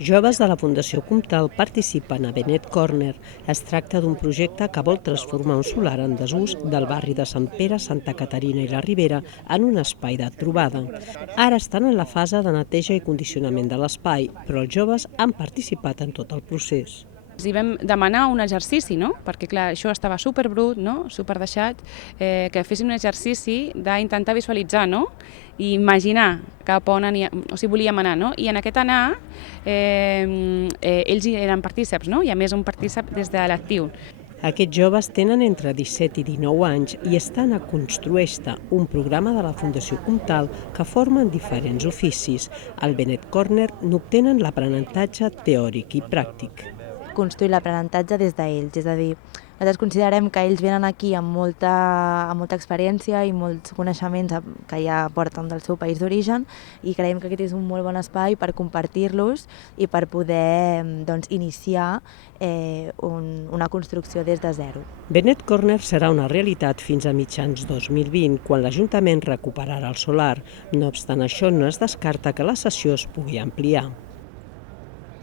Joves de la Fundació Comtal participen a Benet Corner. Es tracta d'un projecte que vol transformar un solar en desús del barri de Sant Pere, Santa Caterina i la Ribera en un espai de trobada. Ara estan en la fase de neteja i condicionament de l'espai, però els joves han participat en tot el procés. Els vam demanar un exercici, no? Perquè clar, això estava superbrut, no? Superdeixat, que fessin un exercici d'intentar visualitzar, no? I imaginar cap on volíem anar, no? I en aquest anar ells eren partíceps, no? I a més un partícep des de l'actiu. Aquests joves tenen entre 17 i 19 anys i estan a Construeix-te, un programa de la Fundació Comtal que formen diferents oficis. Al Benet Corner n'obtenen l'aprenentatge teòric i pràctic. Construir l'aprenentatge des d'ells, és a dir, nosaltres considerem que ells venen aquí amb molta experiència i molts coneixements que ja porten del seu país d'origen i creiem que aquest és un molt bon espai per compartir-los i per poder iniciar una construcció des de zero. Benet Corner serà una realitat fins a mitjans 2020, quan l'Ajuntament recuperarà el solar. No obstant això, no es descarta que la sessió es pugui ampliar.